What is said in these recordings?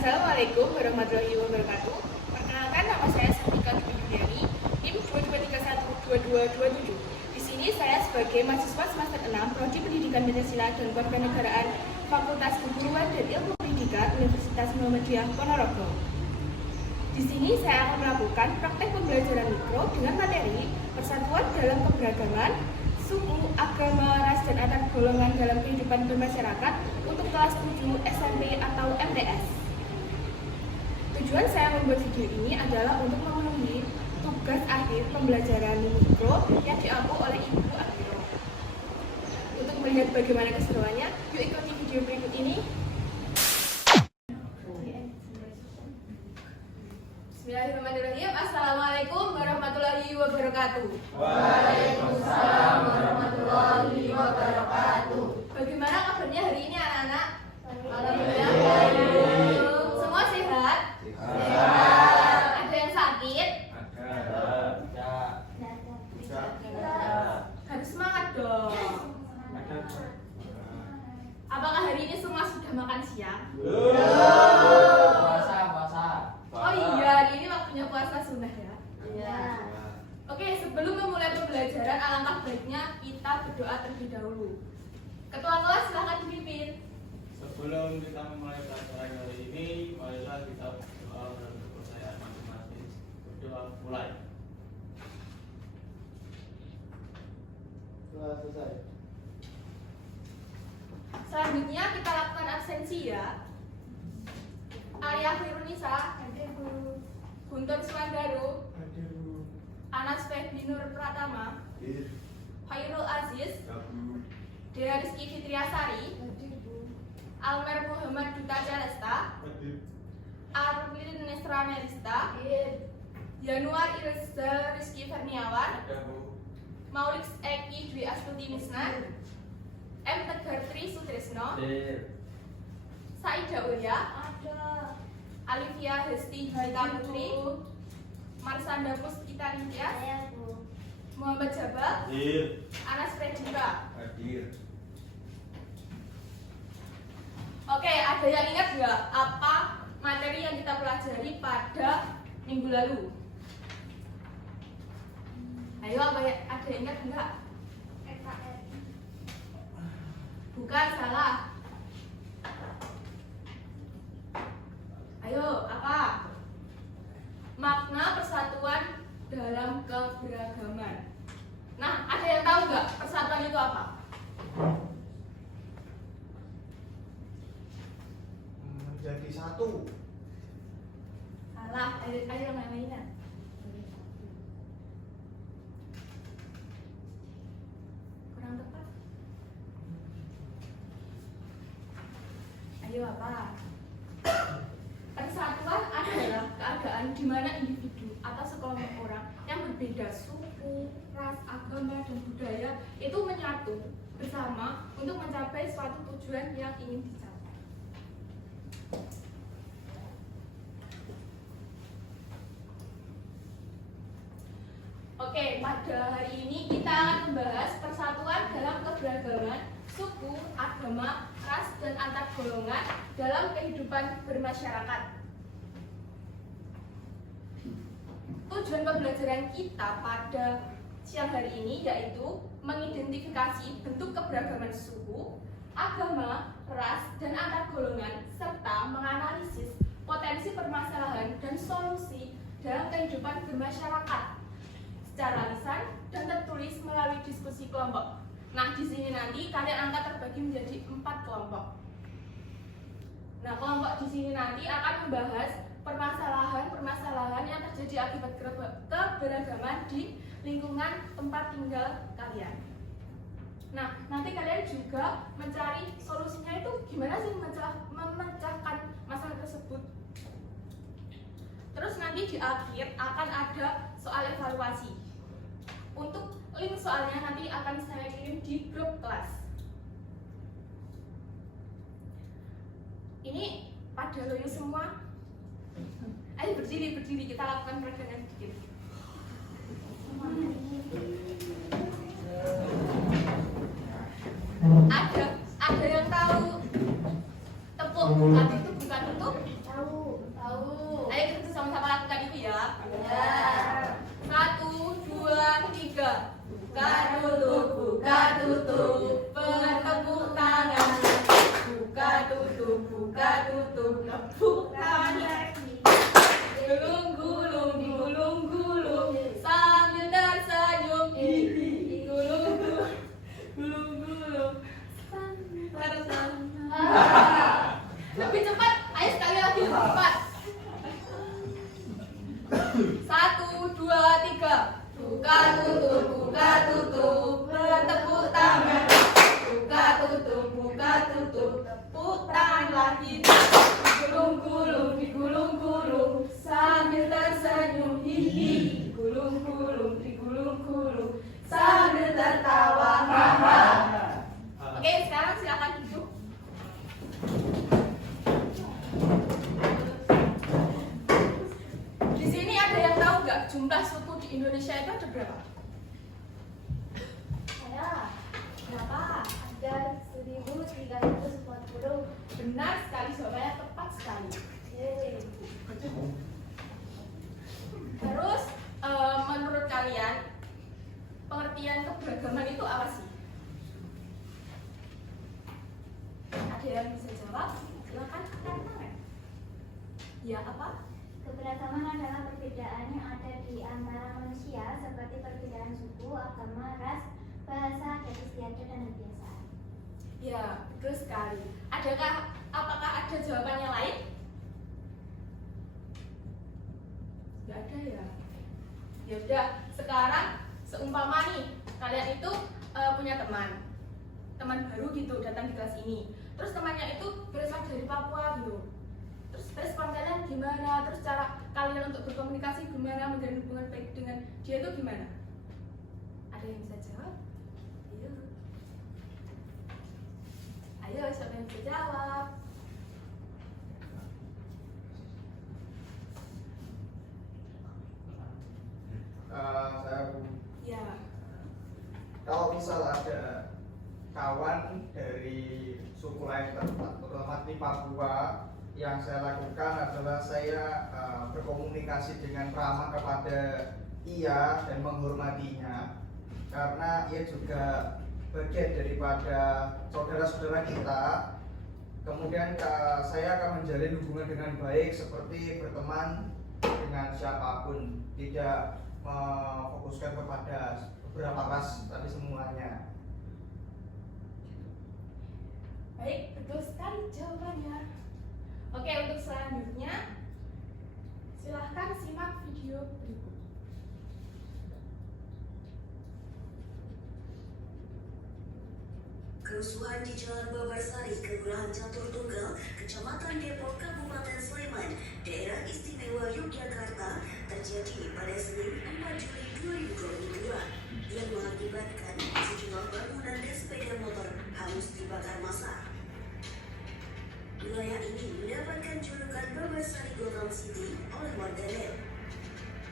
Assalamualaikum warahmatullahi wabarakatuh. Perkenalkan, nama saya Sartika Dwi-Yuliani, NIM 22312227. Di sini saya sebagai mahasiswa semester 6 Prodi Pendidikan Pancasila dan Kewarganegaraan Fakultas Keguruan dan Ilmu Pendidikan Universitas Muhammadiyah Ponorogo. Di sini saya akan melakukan praktek pembelajaran mikro dengan materi persatuan dalam keberagaman, suku, agama, ras, dan antar golongan dalam kehidupan bermasyarakat untuk kelas 7 SMP atau MTS. Tujuan saya membuat video ini adalah untuk memenuhi tugas akhir pembelajaran mikro yang diampu oleh Ibu Akiro. Untuk melihat bagaimana keseruannya, yuk ikuti video berikut ini. Bismillahirrahmanirrahim. Assalamualaikum warahmatullahi wabarakatuh. Waalaikumsalam warahmatullahi wabarakatuh. Bagaimana kabarnya hari ini anak-anak? Alhamdulillah. Semua sehat? Sehat. Ada yang sakit? Ada. Harus semangat dong. Apakah hari ini semua sudah makan siang? Puasa. Oh iya, hari ini waktunya puasa sunnah ya. Iya. Oke, sebelum memulai pembelajaran, alangkah baiknya kita berdoa terlebih dahulu. Ketua kelas silahkan dipimpin. Sebelum kita memulai pelajaran kali ini, marilah kita berdoa dan kepercayaan masing-masing. Berdoa mulai. Telah selesai. Selanjutnya kita lakukan absensi ya. Arya Firunisa, Guntur Suwandaru, Anas Febri Nur Pratama, Khairul Aziz, Dea Rizky Fitriasari, Almer Muhammad Duta Jalesta, Arlin Nesra Melista, Januar Irza Rizky Ferniawan, Maulix Eki Dwi Astuti Misna, M. Tegar Tri Sutrisno, Saida Ulya, Alivia Hesti Haita Putri, Marsanda Puspita Nintias, Muhammad Jabal, Anas Fredika. Oke, ada yang ingat nggak apa materi yang kita pelajari pada minggu lalu? Ayo, ada yang ingat nggak? Bukan, salah. Ayo, apa? Makna persatuan dalam keberagaman. Nah, ada yang tahu nggak persatuan itu apa? Menjadi satu. Salah, ayo yang lainnya. Kurang tepat. Ayo apa? Persatuan adalah keadaan di mana individu atau sekelompok orang yang berbeda suku, ras, agama, dan budaya itu menyatu bersama untuk mencapai suatu tujuan yang ingin dicapai. Oke, pada hari ini kita akan membahas persatuan dalam keberagaman, suku, agama, ras, dan antar golongan dalam kehidupan bermasyarakat. Tujuan pembelajaran kita pada siang hari ini yaitu mengidentifikasi bentuk keberagaman suku, agama, ras, dan antar golongan serta menganalisis potensi permasalahan dan solusi dalam kehidupan bermasyarakat secara lisan dan tertulis melalui diskusi kelompok. Nah, di sini nanti kalian akan terbagi menjadi 4 kelompok. Nah, kelompok di sini nanti akan membahas permasalahan yang terjadi akibat keberagaman di lingkungan tempat tinggal kalian. Nah, nanti kalian juga mencari solusinya itu gimana sih memecahkan masalah tersebut. Terus nanti di akhir akan ada soal evaluasi. Untuk link soalnya nanti akan saya kirim di grup kelas. Ini pada loyo semua. Ayo berdiri, kita lakukan peregangan dikit. Ada yang tahu tepung bukan itu bukan tutup? Tahu. jumlah suku di Indonesia itu ada berapa? Saya berapa? Ada 1340. Benar sekali, jawabannya tepat sekali. Yeay. Terus menurut kalian pengertian keberagaman itu apa sih? Ada yang bisa jawab? Silakan angkat tangan. Ya apa? Keberagaman adalah perbedaan yang ada di antara manusia seperti perbedaan suku, agama, ras, bahasa, adat istiadat, dan kebiasaan. Ya, betul sekali. Apakah ada jawabannya lain? Tidak ada ya. Ya udah, sekarang seumpama nih kalian itu punya teman baru gitu datang di kelas ini. Terus temannya itu berasal dari Papua gitu. Terus respon kalian gimana? Terus cara kalian untuk berkomunikasi gimana? Menjalin hubungan baik dengan dia itu gimana? Ada yang bisa jawab? Ayo, siapa yang bisa jawab? Saya Ya. kalau misal ada kawan dari suku lain terutama di Papua, yang saya lakukan adalah saya berkomunikasi dengan ramah kepada ia dan menghormatinya, karena ia juga bagian daripada saudara-saudara kita. Kemudian saya akan menjalin hubungan dengan baik seperti berteman dengan siapapun, tidak memfokuskan kepada beberapa ras tapi semuanya. Baik, betul sekali jawabannya. Oke, untuk selanjutnya silahkan simak video berikut. Kerusuhan di Jalan Babarsari, Kelurahan Catur Tunggal, Kecamatan Depok, Kabupaten Sleman, Daerah Istimewa Yogyakarta, terjadi pada Senin 4 Juli 2022 yang mengakibatkan sejumlah bangunan dan sepeda motor hangus dibakar massa. Wilayah ini mendapatkan julukan Babarsari Gotham City oleh warganet.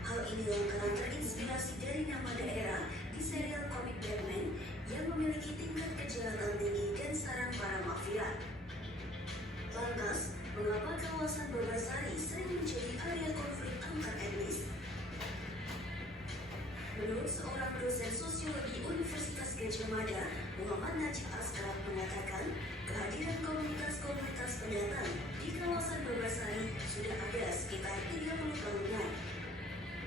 Hal ini lantaran terinspirasi dari nama daerah di serial komik Batman yang memiliki tingkat kejahatan tinggi dan sarang para mafia. Lantas, mengapa kawasan Babarsari sering menjadi area konflik antar etnis? Menurut seorang dosen sosiologi Universitas Gadjah Mada, Muhammad Najib Askraf mengatakan, kehadiran komunitas-komunitas pendatang di kawasan Babarsari sudah ada sekitar 30 tahunan.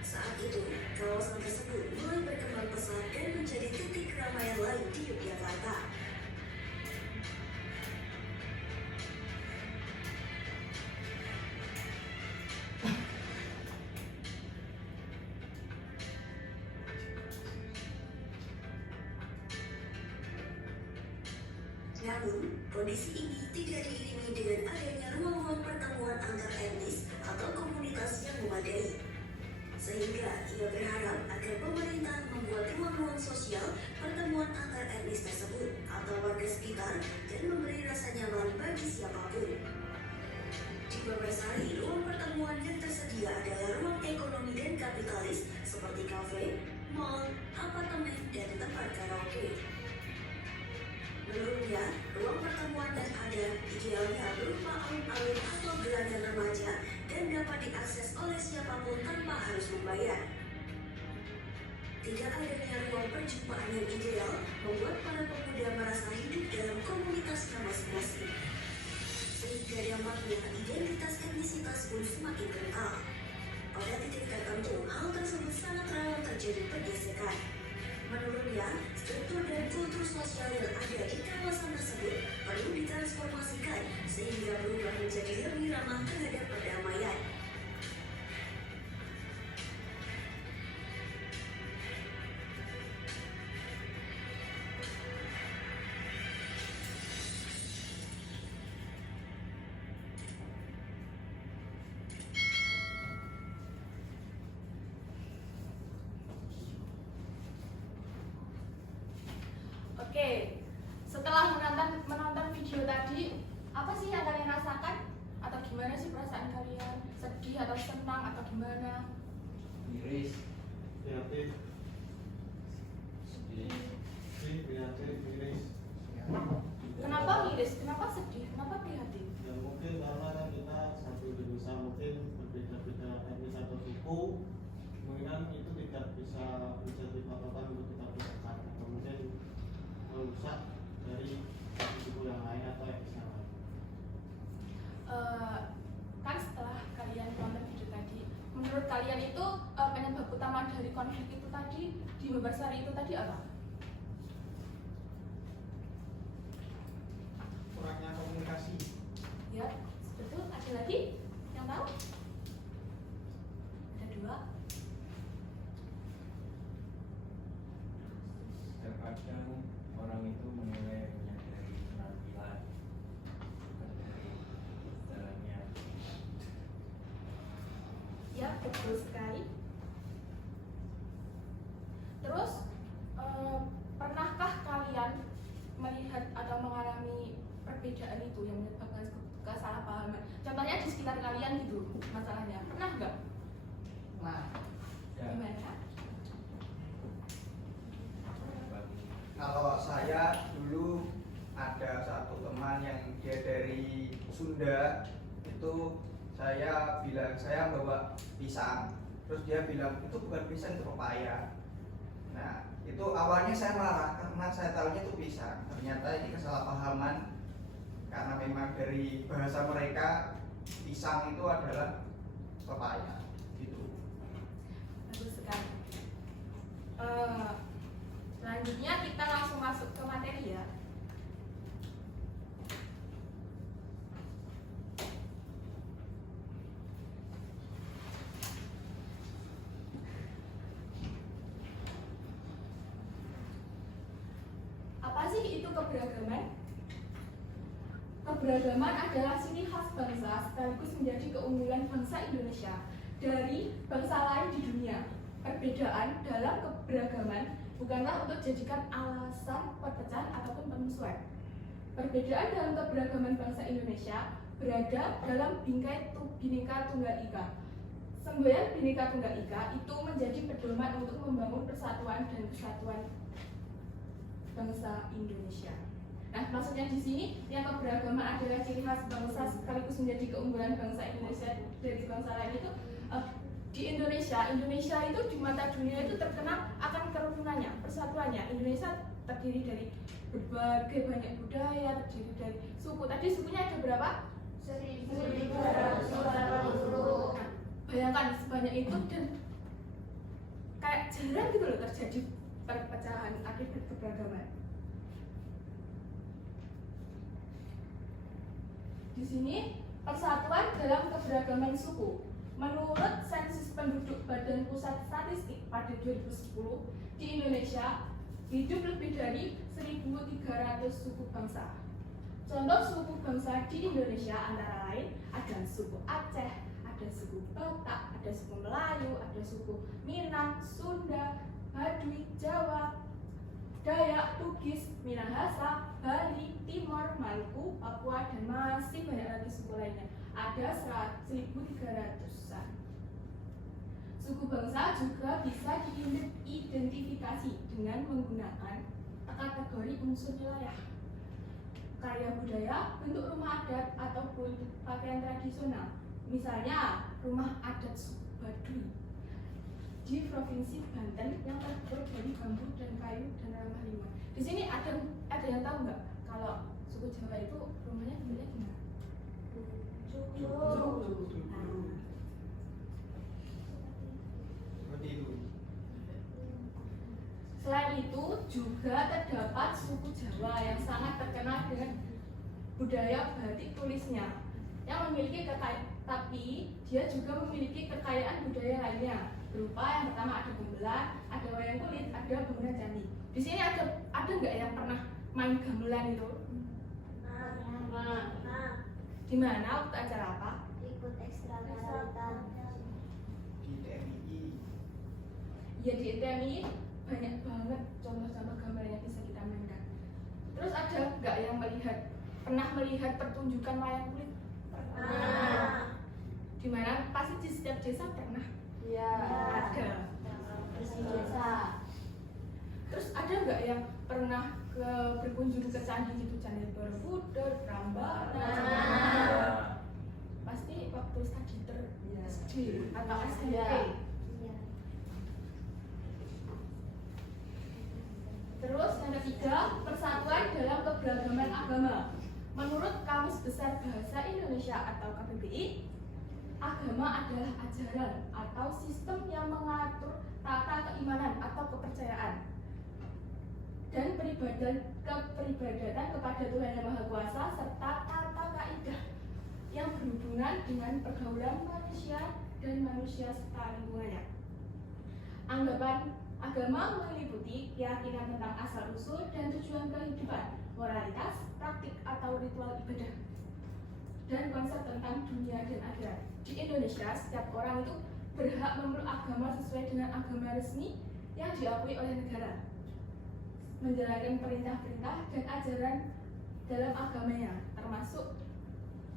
Saat itu, kawasan tersebut mulai berkembang pesat dan menjadi titik keramaian lain di Yogyakarta. Namun, kondisi ini tidak diiringi dengan adanya ruang-ruang pertemuan antar etnis atau komunitas yang memadai. Sehingga ia berharap agar pemerintah membuat ruang-ruang sosial pertemuan antar etnis tersebut atau warga sekitar dan memberi rasa nyaman bagi siapapun. Di Babarsari, ruang pertemuan yang tersedia adalah ruang ekonomi dan kapitalis seperti kafe, mal, apartemen, dan tempat karaoke. Menurutnya, ruang pertemuan yang ada idealnya berupa alun-alun atau gelanggang remaja dan dapat diakses oleh siapapun tanpa harus membayar. Tidak adanya ruang perjumpaan yang ideal membuat para pemuda merasa hidup dalam komunitasnya masing-masing. Sehingga dampaknya identitas etnisitas pun semakin kental. Pada titik tertentu, hal tersebut sangat rawan terjadi pergesekan. Menurutnya, struktur dan kultur sosial yang ada di kawasan tersebut perlu ditransformasikan sehingga berubah menjadi lebih ramah terhadap perdamaian. Oke, setelah menonton video tadi, apa sih yang kalian rasakan? Atau gimana sih perasaan kalian? Sedih atau senang atau gimana? Miris. kreatif, sedih, prihatin, miris. Kenapa miris? Kenapa sedih? Kenapa prihatin? Ya mungkin karena kan kita satu Indonesia, mungkin berbeda-beda etnis atau suku, kemungkinan itu tidak bisa dipatokan untuk kita pisahkan atau mungkin merusak dari suku yang lain atau etnis yang lain. Kan setelah kalian nonton video tadi, menurut kalian itu penyebab utama dari konflik itu tadi di Mimbarsari itu tadi apa? Kurangnya komunikasi. Ya, betul. Ada lagi yang tahu? Ada dua. Terkadang orang itu menilai hanya dari penampilan, bukan dari jalannya. Ya, betul sekali. Terus, pernahkah kalian melihat atau mengalami perbedaan itu yang menyebabkan kesalahpahaman? Contohnya di sekitar kalian gitu masalahnya. Pernah nggak? Nah, Gimana? kalau saya dulu ada satu teman yang dia dari Sunda, itu saya bilang saya bawa pisang, terus dia bilang itu bukan pisang, itu pepaya. Nah, itu awalnya saya marah karena saya tahunya itu pisang. Ternyata ini kesalahpahaman karena memang dari bahasa mereka pisang itu adalah pepaya gitu. Bagus sekali. Selanjutnya kita langsung masuk ke materi ya. Apa sih itu keberagaman? Keberagaman adalah ciri khas bangsa sekaligus menjadi keunggulan bangsa Indonesia dari bangsa lain di dunia. Perbedaan dalam keberagaman bukanlah untuk dijadikan alasan perpecahan ataupun permusuhan. Perbedaan dalam keberagaman bangsa Indonesia berada dalam bingkai Bhinneka Tunggal Ika. Semboyan Bhinneka Tunggal Ika itu menjadi pedoman untuk membangun persatuan dan kesatuan bangsa Indonesia. Nah, maksudnya di sini yang keberagaman adalah ciri khas bangsa sekaligus menjadi keunggulan bangsa Indonesia dari bangsa lain itu di Indonesia itu di mata dunia itu terkenal akan kerununannya, persatuannya. Indonesia terdiri dari berbagai banyak budaya, terdiri dari suku. Tadi sukunya ada berapa? 1.280. Nah, bayangkan sebanyak itu dan kayak jarang gitu loh terjadi perpecahan akibat keberagaman. Di sini persatuan dalam keberagaman suku. Menurut sensus penduduk Badan Pusat Statistik pada 2010, di Indonesia hidup lebih dari 1.300 suku bangsa. Contoh suku bangsa di Indonesia antara lain ada suku Aceh, ada suku Batak, ada suku Melayu, ada suku Minang, Sunda, Baduy, Jawa, Dayak, Bugis, Minahasa, Bali, Timor, Maluku, Papua, dan masih banyak lagi suku lainnya. Ada 1.300-an. Suku bangsa juga bisa diidentifikasi dengan menggunakan kategori unsur wilayah, karya budaya, bentuk rumah adat, ataupun pakaian tradisional. Misalnya, rumah adat suku Baduy di Provinsi Banten yang terbuat dari bambu dan kayu dan ramah lingkungan. Di sini ada yang tahu nggak kalau suku Jawa itu rumahnya bentuknya gimana? Seperti itu. Selain itu juga terdapat suku Jawa yang sangat terkenal dengan budaya batik tulisnya yang memiliki tapi dia juga memiliki kekayaan budaya lainnya berupa yang pertama ada gamelan, ada wayang kulit, ada bangunan candi. Di sini ada nggak yang pernah main gamelan itu? Di mana waktu acara apa? Ikut ekstrakurikuler. Di TMI. Ya di TMI banyak banget contoh-contoh gambar yang bisa kita mainkan. Terus ada nggak yang pernah melihat pertunjukan wayang kulit? Pernah. Di mana pasti di setiap desa pernah. Iya. Ada. Bisa. Terus ada nggak yang pernah berkunjung ke candi gitu, Candi Borobudur, Prambanan? Nah, Pasti waktu study SD atau SMP. Iya. Terus yang ketiga, persatuan dalam keberagaman agama. Menurut Kamus Besar Bahasa Indonesia atau KBBI, agama adalah ajaran atau sistem yang mengatur tata keimanan atau kepercayaan dan keperibadatan kepada Tuhan Yang Maha Kuasa serta tata kaidah yang berhubungan dengan pergaulan manusia dan manusia serta lingkungannya. Anggapan agama meliputi keyakinan tentang asal-usul dan tujuan kehidupan, moralitas, praktik atau ritual ibadah, dan konsep tentang dunia dan akhirat. Di Indonesia, setiap orang itu berhak memeluk agama sesuai dengan agama resmi yang diakui oleh negara, menjalankan perintah-perintah dan ajaran dalam agamanya, termasuk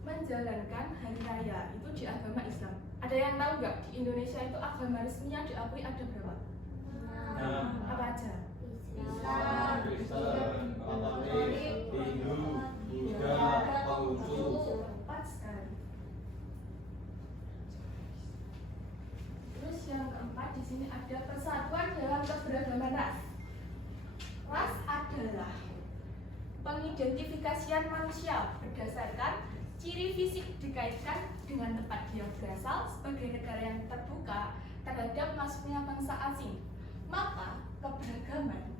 menjalankan hari raya itu di agama Islam. Ada yang tahu nggak di Indonesia itu agama resmi yang diakui ada berapa? Apa aja? Islam, Kristen, Katolik, Hindu, Buddha, Konghucu. Tepat sekali. Terus yang keempat di sini ada persatuan dalam keberagaman ras. Ras adalah pengidentifikasian manusia berdasarkan ciri fisik dikaitkan dengan tempat dia berasal sebagai negara yang terbuka terhadap masuknya bangsa asing. Maka keberagaman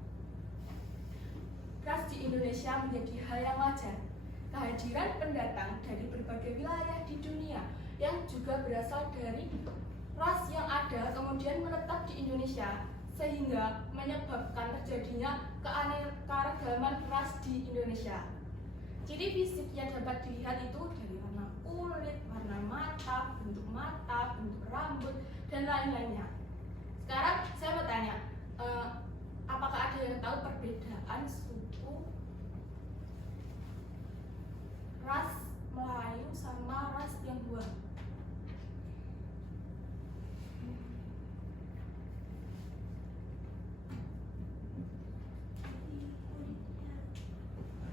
ras di Indonesia menjadi hal yang wajar. Kehadiran pendatang dari berbagai wilayah di dunia yang juga berasal dari ras yang ada kemudian menetap di Indonesia, sehingga menyebabkan terjadinya keanekaragaman ras di Indonesia. Ciri fisik yang dapat dilihat itu dari warna kulit, warna mata, bentuk rambut, dan lain-lainnya. Sekarang saya mau tanya, apakah ada yang tahu perbedaan suku ras Melayu sama ras Tionghoa?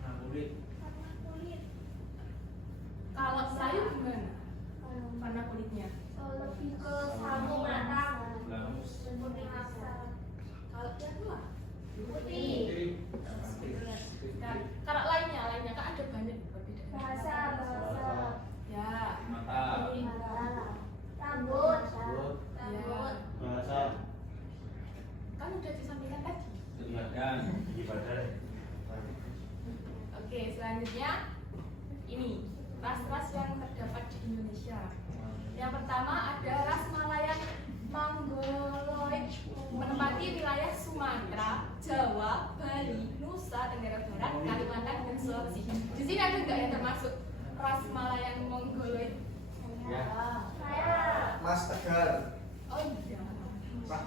warna kulit. Kalau Melayu gimana? Warna kulitnya? Lebih ke sawo matang. Blaus. Putih asal. Kalau Tionghoa? Putih. Dan kalau lainnya kan ada banyak perbedaan. Bahasa. Ya. Mata. Rambut. Ya. Bahasa. Kan udah disampaikan tadi. Badan. Badan. Oke, selanjutnya ini ras-ras yang terdapat di Indonesia. Yang pertama ada ras Malayan Mongoloid menempati wilayah Sumatera, Jawa, Bali, Nusa Tenggara Barat, Kalimantan, dan Sulawesi. Di sini ada nggak yang termasuk ras Malayan Mongoloid? Ya. Mas Tegar. Oh iya.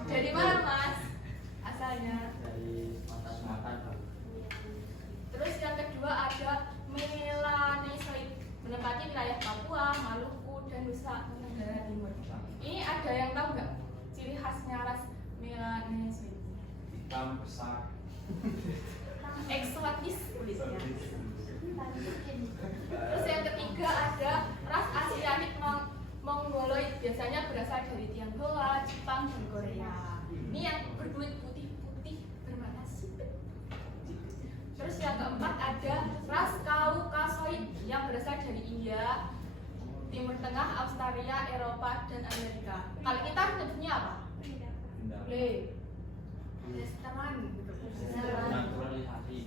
Dari mana Mas? Asalnya. Dari Sumatera. Terus yang kedua ada Melanesoid menempati wilayah Papua, Maluku, dan Nusa Tenggara Timur. Ini ada yang tahu nggak ciri khasnya ras Melanesoid? Hitam besar. Eksotis kulitnya. Terus yang ketiga ada ras Asiatic Mongoloid, biasanya berasal dari Tionghoa, Jepang, dan Korea. Ini yang berkulit putih-putih berwarna sipit. Terus yang keempat ada ras Kaukasoid yang berasal dari India, Timur Tengah, Australia, Eropa, dan Amerika. Kalau kita menyebutnya apa? Restoran gitu. Naturalisasi.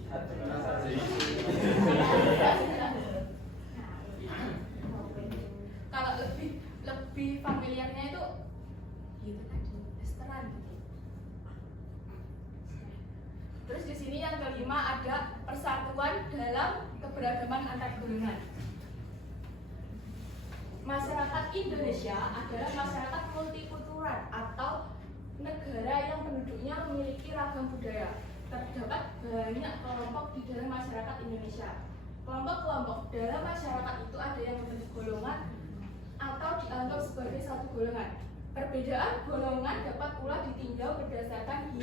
Kalau lebih familiarnya itu gitu tadi, restoran gitu. Terus di sini yang kelima ada persatuan dalam keberagaman antar golongan. Masyarakat Indonesia adalah masyarakat multikultural atau negara yang penduduknya memiliki ragam budaya. Terdapat banyak kelompok di dalam masyarakat Indonesia. Kelompok-kelompok dalam masyarakat itu ada yang membentuk golongan atau dianggap sebagai satu golongan. Perbedaan golongan dapat pula ditinjau berdasarkan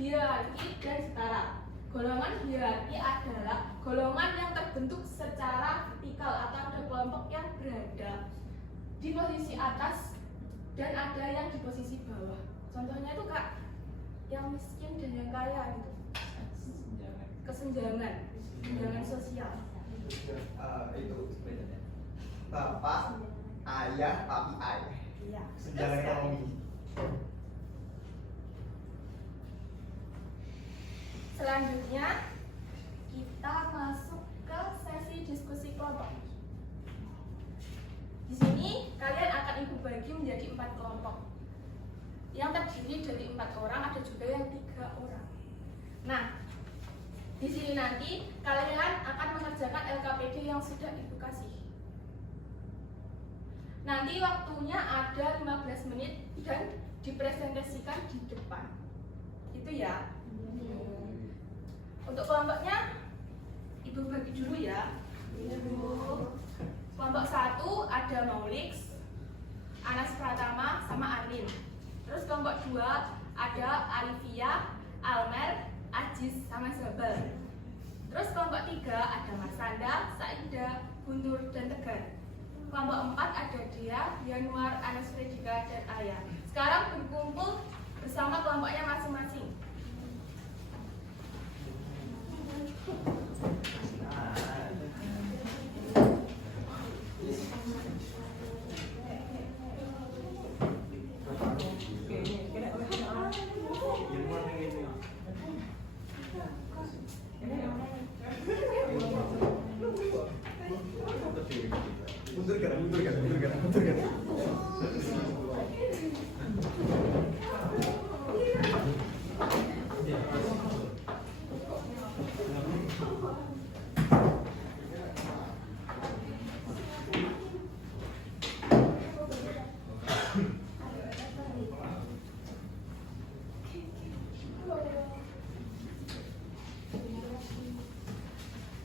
hierarki dan setara. Golongan hierarki adalah golongan yang terbentuk secara vertikal atau ada kelompok yang berada di posisi atas dan ada yang di posisi bawah. Contohnya itu Kak, yang miskin dan yang kaya gitu. Kesenjangan sosial. Itu bapak, ayah, papi, ayah. Iya. Kesenjangan ekonomi. Selanjutnya kita masuk ke sesi diskusi kelompok. Di sini kalian akan ibu bagi menjadi 4 kelompok. Yang terdiri dari 4 orang, ada juga yang 3 orang. Nah, di sini nanti kalian akan mengerjakan LKPD yang sudah ibu kasih. Nanti waktunya ada 15 menit dan dipresentasikan di depan. Itu ya. Untuk kelompoknya ibu bagi dulu ya. Kelompok 1 ada Maulix, Anas Pratama sama Arlin. Terus kelompok 2 ada Alivia, Almer, Ajis sama Zabel. Terus kelompok 3 ada Marsanda, Saida, Guntur dan Tegar. Kelompok 4 ada Dia, Yanuar, Anas Fredika dan Ayah. Sekarang berkumpul bersama kelompoknya masing-masing. Mundur kan.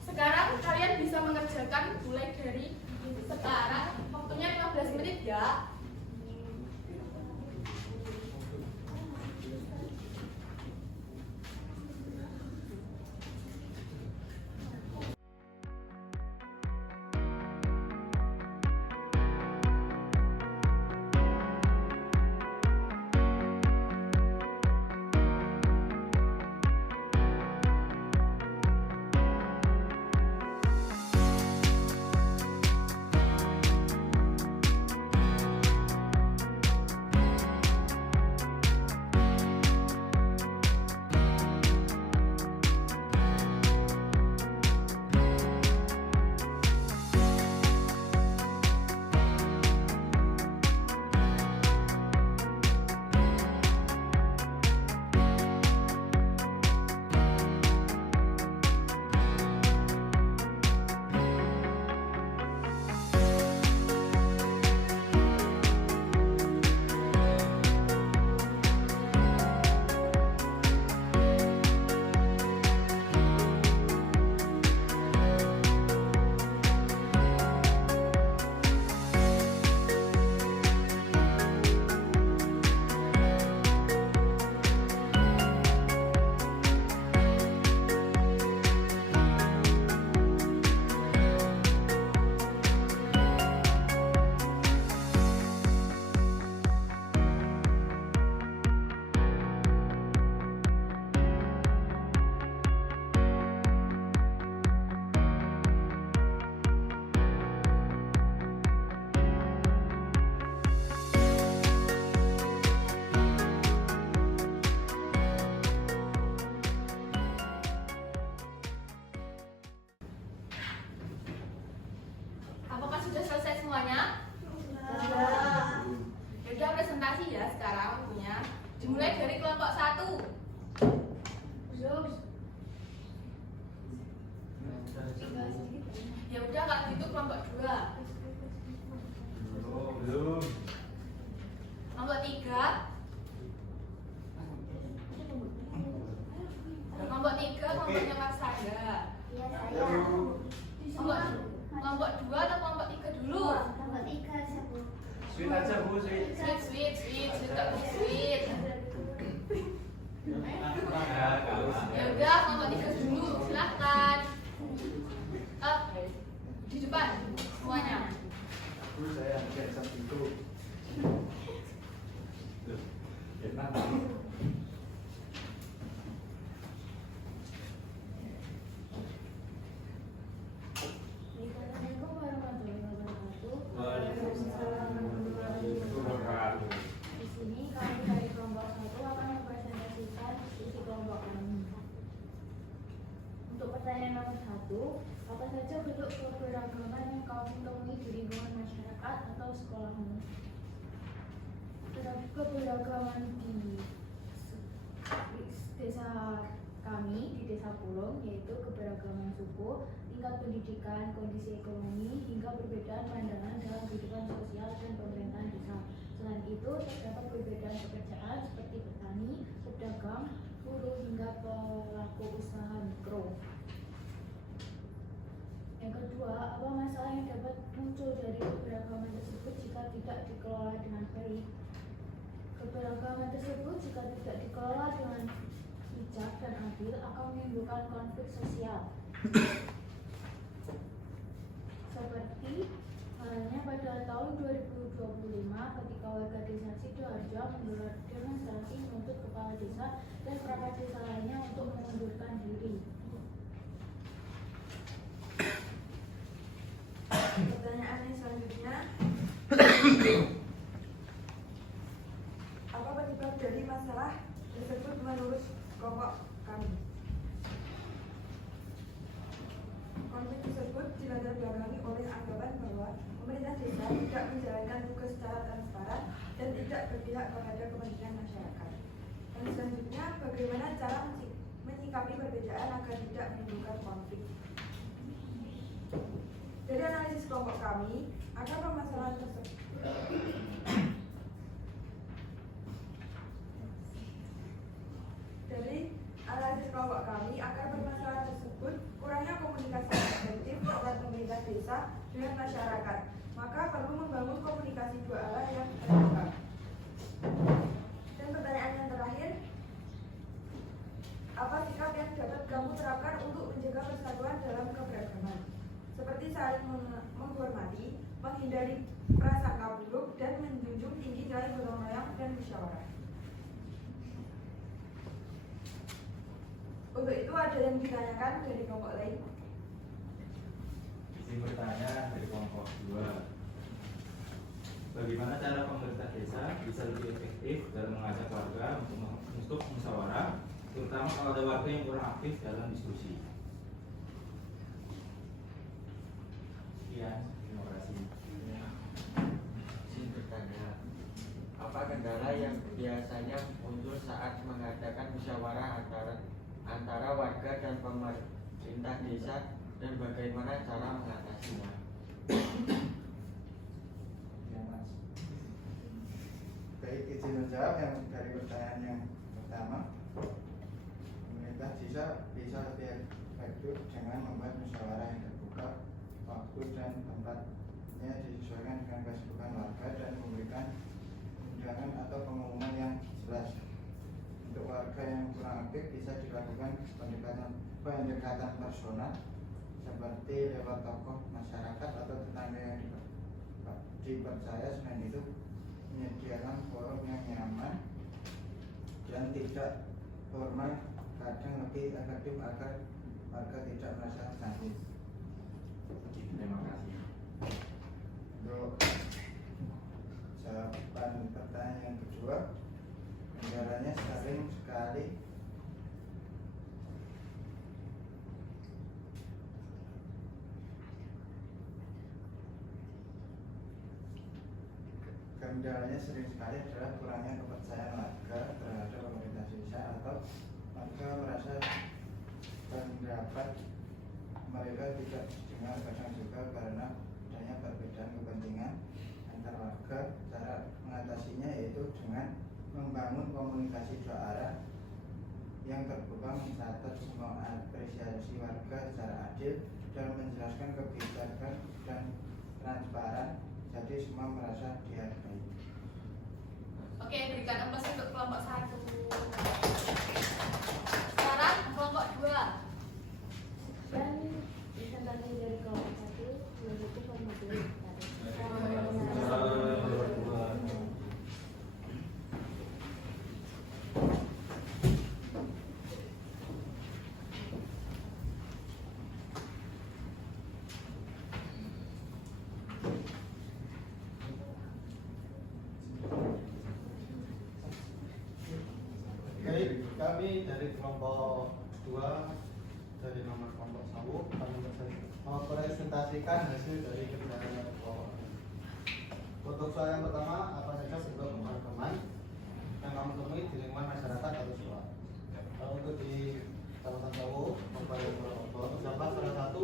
Sekarang kalian bisa mengerjakan mulai dari sekarang, waktunya 15 menit ya. Apakah sudah selesai semuanya? Sudah presentasi ya sekarang waktunya. Dimulai dari kelompok 1. Ya udah kalau gitu kelompok 2. Belum. Kelompok 3. Kelompok 3 kelompoknya Marsanda. Kelompok 2 atau kelompok 3 dulu? Kelompok 3 aja, Bu. Sweet aja Bu, sweet. Sweet. Cepat semuanya. Dulu saya ada satu itu. Enak. Assalamualaikum warahmatullahi wabarakatuh. Waalaikumsalam warahmatullahi wabarakatuh. Di sini kami dari kelompok 1 akan mempresentasikan isi kelompok kami. Untuk pertanyaan nomor 1, apa saja bentuk keberagaman yang kau temui di lingkungan masyarakat atau sekolahmu? Keberagaman di desa kami, di desa Pulung, yaitu keberagaman suku, tingkat pendidikan, kondisi ekonomi, hingga perbedaan pandangan dalam kehidupan sosial dan pemerintahan desa. Selain itu, terdapat perbedaan pekerjaan seperti petani, pedagang, buruh, hingga pelaku usaha mikro. Yang kedua, apa masalah yang dapat muncul dari keberagaman tersebut jika tidak dikelola dengan baik? Keberagaman tersebut jika tidak dikelola dengan bijak dan adil akan menimbulkan konflik sosial. Seperti halnya pada tahun 2025 ketika warga desa Sidoarjo menggelar demonstrasi menuntut kepala desa dan perangkat desa lainnya untuk mengundurkan diri. Pertanyaan yang selanjutnya, apa penyebab dari masalah tersebut menurut kelompok kami? Konflik tersebut dilatar belakangi oleh anggapan bahwa pemerintah desa tidak menjalankan tugas secara transparan dan tidak berpihak kepada kepentingan masyarakat. Dan selanjutnya, bagaimana cara menyikapi perbedaan agar tidak menimbulkan konflik? Dari analisis kelompok kami, agar permasalahan tersebut kurangnya komunikasi efektif antara pemerintah desa dengan masyarakat, maka perlu membangun komunikasi dua arah yang terbuka. Dan pertanyaan yang terakhir, apa sikap yang dapat kamu terapkan untuk menjaga persatuan dalam keberagaman? Seperti saling menghormati, menghindari prasangka buruk, dan menjunjung tinggi nilai gotong royong dan musyawarah. Untuk itu ada yang ditanyakan dari kelompok lain. Izin bertanya dari kelompok 2. Bagaimana cara pemerintah desa bisa lebih efektif dalam mengajak warga untuk musyawarah, terutama kalau ada warga yang kurang aktif dalam diskusi? Sekian, terima kasih. Izin bertanya, apa kendala yang biasanya muncul saat mengadakan musyawarah antara warga dan pemerintah desa, dan bagaimana cara mengatasinya? Ya, Mas. Baik, izin menjawab yang dari pertanyaan yang pertama. Pemerintah desa bisa lebih efektif dengan membuat musyawarah yang terbuka, waktu dan tempatnya disesuaikan dengan kesibukan warga, dan memberikan undangan atau pengumuman yang jelas. Untuk warga yang kurang aktif bisa dilakukan pendekatan personal seperti lewat tokoh masyarakat atau tetangga yang dipercaya. Selain itu, menyediakan forum yang nyaman dan tidak formal kadang lebih efektif agar warga tidak merasa terganggu. Terima kasih. Untuk jawaban pertanyaan yang kedua, kendalanya sering sekali adalah kurangnya kepercayaan warga terhadap pemerintah desa, atau warga merasa pendapat mereka tidak didengar, kadang juga karena adanya perbedaan kepentingan antar warga. Cara mengatasinya yaitu dengan membangun komunikasi dua arah yang terbuka, mencatat semua apresiasi warga secara adil, dan menjelaskan kebijakan dan transparan, jadi semua merasa dihargai. Oke, berikan emas untuk kelompok 1. Sekarang kelompok 2. Dan presentasi dari kelompok 1 kami dari kelompok 2 dari nomor kelompok 1 kami mempresentasikan hasil dari kerja kelompok. Untuk soal yang pertama, apa saja bentuk pemrograman yang kamu temui di lingkungan masyarakat atau sekolah? Kalau untuk di Kecamatan Sawo, terdapat salah satu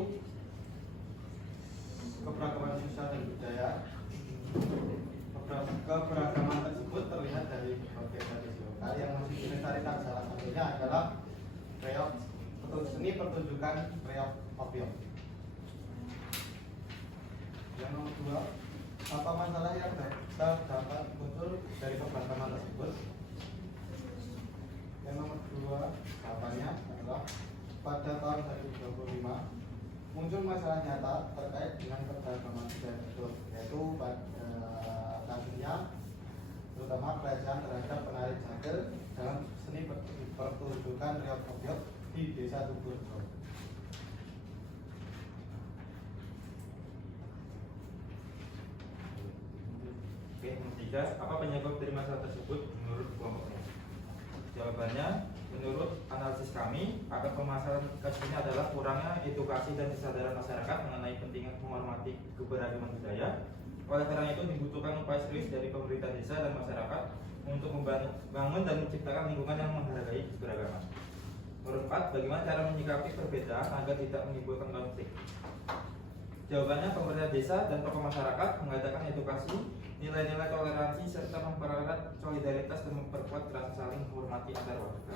keberagaman sosial dan budaya. Keberagaman tersebut terlihat dari berbagai tradisi lokal yang masih dilestarikan. Salah satunya adalah reok seni pertunjukan reok opiok. Yang nomor 2, apa masalah yang dapat muncul dari keberagaman tersebut? Yang nomor 2, jawabannya adalah pada tahun 2025 muncul masalah nyata terkait dengan keberagaman budaya tersebut, yaitu kasusnya terutama pelecehan terhadap penari jagel dalam seni pertunjukan reok opiok di Desa Tubur. Oke, yang ketiga, apa penyebab dari masalah tersebut menurut kelompoknya? Jawabannya, menurut analisis kami, akar permasalahan kasus ini adalah kurangnya edukasi dan kesadaran masyarakat mengenai pentingnya menghormati keberagaman budaya. Oleh karena itu dibutuhkan upaya serius dari pemerintah desa dan masyarakat untuk membangun dan menciptakan lingkungan yang menghargai keberagaman. Nomor 4, bagaimana cara menyikapi perbedaan agar tidak menimbulkan konflik? Jawabannya, pemerintah desa dan tokoh masyarakat mengadakan edukasi, nilai-nilai toleransi serta mempererat solidaritas dan memperkuat rasa saling menghormati antar warga.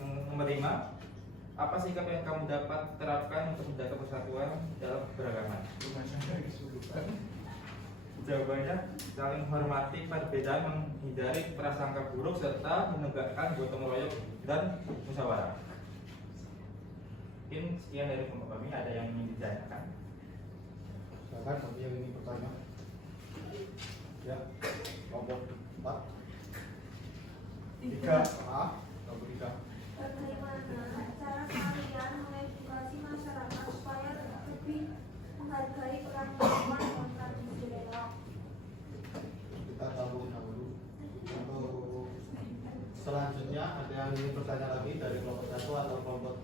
Nomor 5, apa sikap yang kamu dapat terapkan untuk menjaga persatuan dalam keberagaman? Jawabannya, saling menghormati perbedaan, menghindari prasangka buruk serta menegakkan gotong royong dan musyawarah. Mungkin sekian dari kelompok kami. Ada yang ingin ditanyakan? Silakan bagi yang ingin bertanya. Ya, kelompok 4 3A, kelompok 3. Bagaimana cara kalian mengedukasi masyarakat supaya lebih menghargai peran perempuan dalam tradisi reok? Kita tahu dahulu. Untuk selanjutnya ada yang ingin bertanya lagi dari kelompok 1 atau kelompok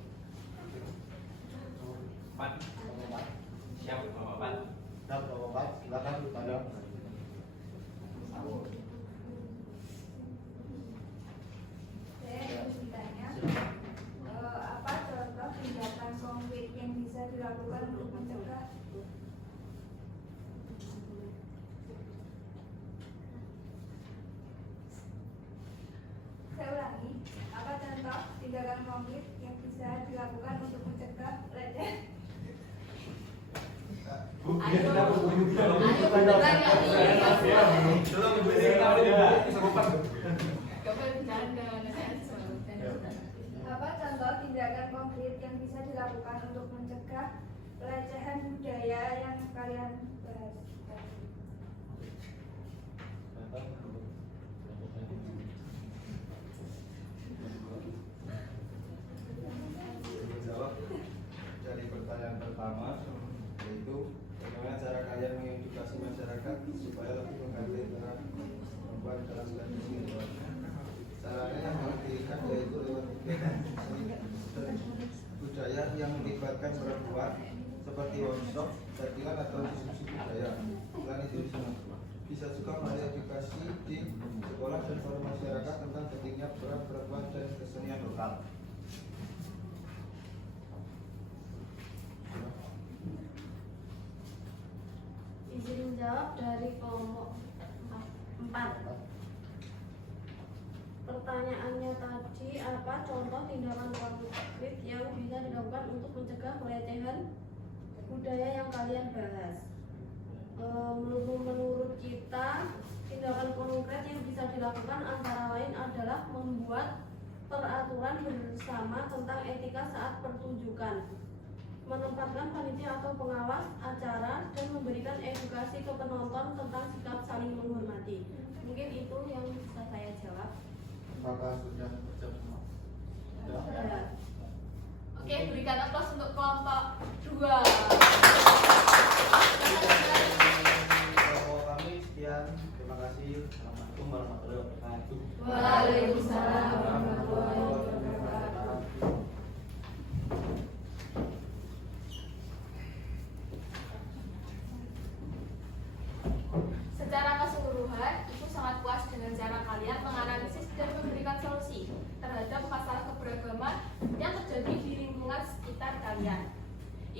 4. kelompok 4? Siap, kelompok 4. Siap, kelompok 4. Silakan bertanya. Saya harus ditanya, apa contoh tindakan konkret yang bisa dilakukan untuk mencegah? Saya ulangi, apa contoh tindakan konkret yang bisa dilakukan untuk mencegah pelecehan? Apa contoh tindakan konkret yang bisa dilakukan untuk mencegah pelecehan budaya yang kalian bahas? Menjawab dari pertanyaan pertama, yaitu bagaimana cara kalian mengedukasi masyarakat supaya lebih menghargai peran perempuan dalam tradisi reok. Caranya yang harus dilihat yaitu lewat budaya yang melibatkan perempuan seperti workshop, pelatihan atau diskusi budaya. Selain itu bisa juga mengedukasi di sekolah dan forum masyarakat tentang pentingnya peran perempuan dan kesenian lokal. Izin menjawab dari kelompok 4. Pertanyaannya tadi, apa contoh tindakan konkret yang bisa dilakukan untuk mencegah pelecehan budaya yang kalian bahas? Menurut kita, tindakan konkret yang bisa dilakukan antara lain adalah membuat peraturan bersama tentang etika saat pertunjukan, menempatkan panitia atau pengawas acara, dan memberikan edukasi ke penonton tentang sikap saling menghormati. Mungkin itu yang bisa saya jawab. Apakah sudah terjawab semua? Ya. Oke, berikan aplaus untuk kelompok 2. Kelompok kami sekian. Terima kasih. Assalamualaikum warahmatullahi wabarakatuh. Waalaikumsalam warahmatullahi wabarakatuh.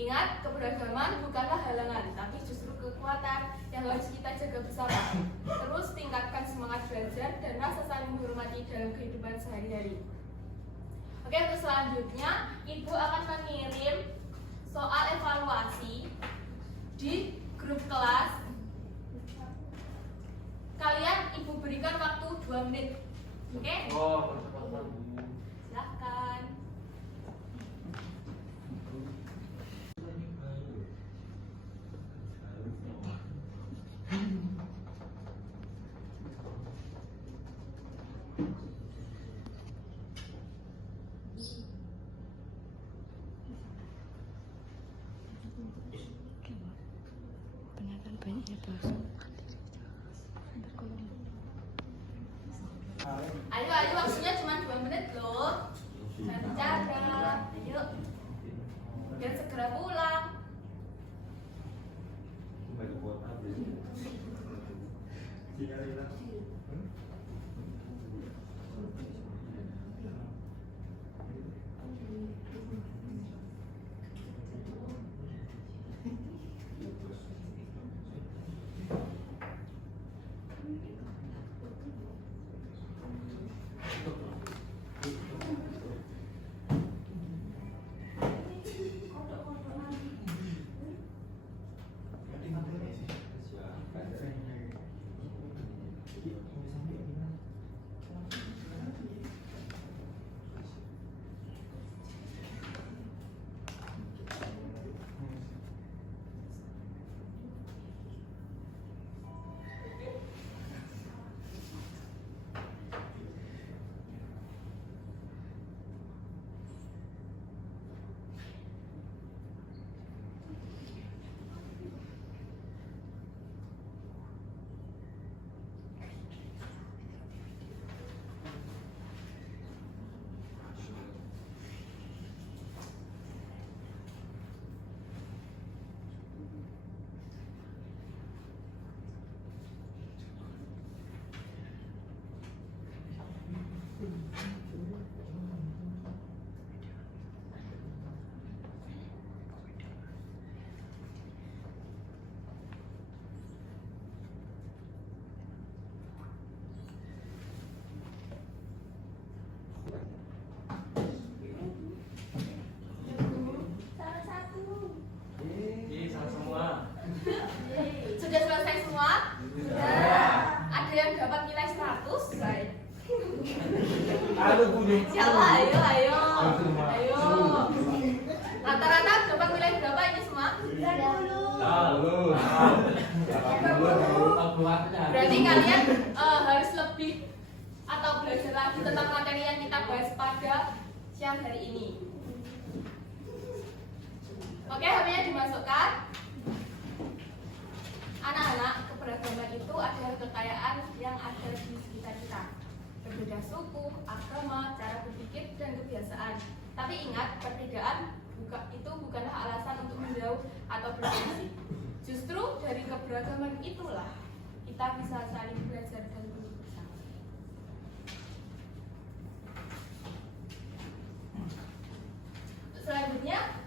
Ingat, keberagaman bukanlah halangan, tapi justru kekuatan yang harus kita jaga bersama. Terus tingkatkan semangat belajar dan rasa saling menghormati dalam kehidupan sehari-hari. Oke, untuk selanjutnya Ibu akan mengirim soal evaluasi di grup kelas. Kalian Ibu berikan waktu 2 menit. Oke? Silahkan. Ayo, waktunya cuma 2 menit loh. Jangan bicara. Ayo. Biar segera pulang. Sudah selesai semua? Sudah. Ada yang dapat nilai 100? Baik. Siapa? Ayo. Rata-rata dapat nilai berapa ini semua? 30. Berarti kalian harus lebih atau belajar lagi tentang materi yang kita bahas pada siang hari ini. Oke, HP-nya dimasukkan. Anak-anak, keberagaman itu adalah kekayaan yang ada di sekitar kita. Berbeda suku, agama, cara berpikir, dan kebiasaan. Tapi ingat, perbedaan itu bukanlah alasan untuk menjauh atau berselisih. Justru dari keberagaman itulah kita bisa saling belajar dan tumbuh bersama. Selanjutnya,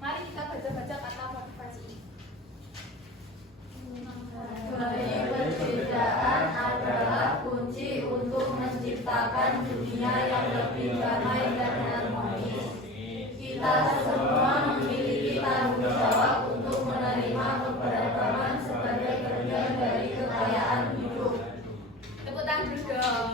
mari kita baca-baca kata motivasi. Perbedaan adalah kunci untuk menciptakan dunia yang lebih damai dan harmonis. Kita semua memiliki tanggung jawab untuk menerima keberagaman sebagai bagian dari kekayaan hidup. Tepuk tangan dulu dong.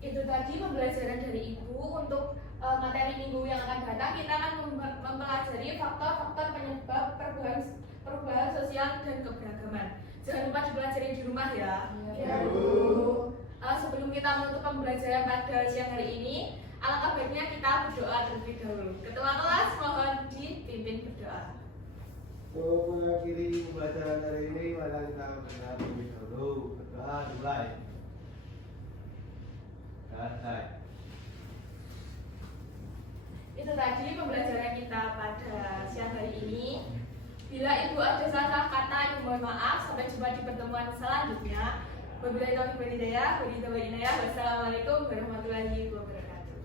Itu tadi pembelajaran dari Ibu. Untuk materi minggu yang akan datang kita akan mempelajari faktor-faktor penyebab perubahan sosial dan keberagaman. Jangan lupa dipelajari di rumah ya. Ya, Bu. Sebelum kita menutup pembelajaran pada siang hari ini, alangkah baiknya kita berdoa terlebih dahulu. Ketua kelas mohon dipimpin berdoa. Untuk mengakhiri pembelajaran hari ini, mari kita berdoa terlebih dahulu. Berdoa dimulai. Selesai. Itu tadi pembelajaran kita pada siang hari ini. Bila Ibu ada salah kata, Ibu mohon maaf. Sampai jumpa di pertemuan selanjutnya. Wabillahi taufiq wal hidayah. Wassalamualaikum warahmatullahi wabarakatuh.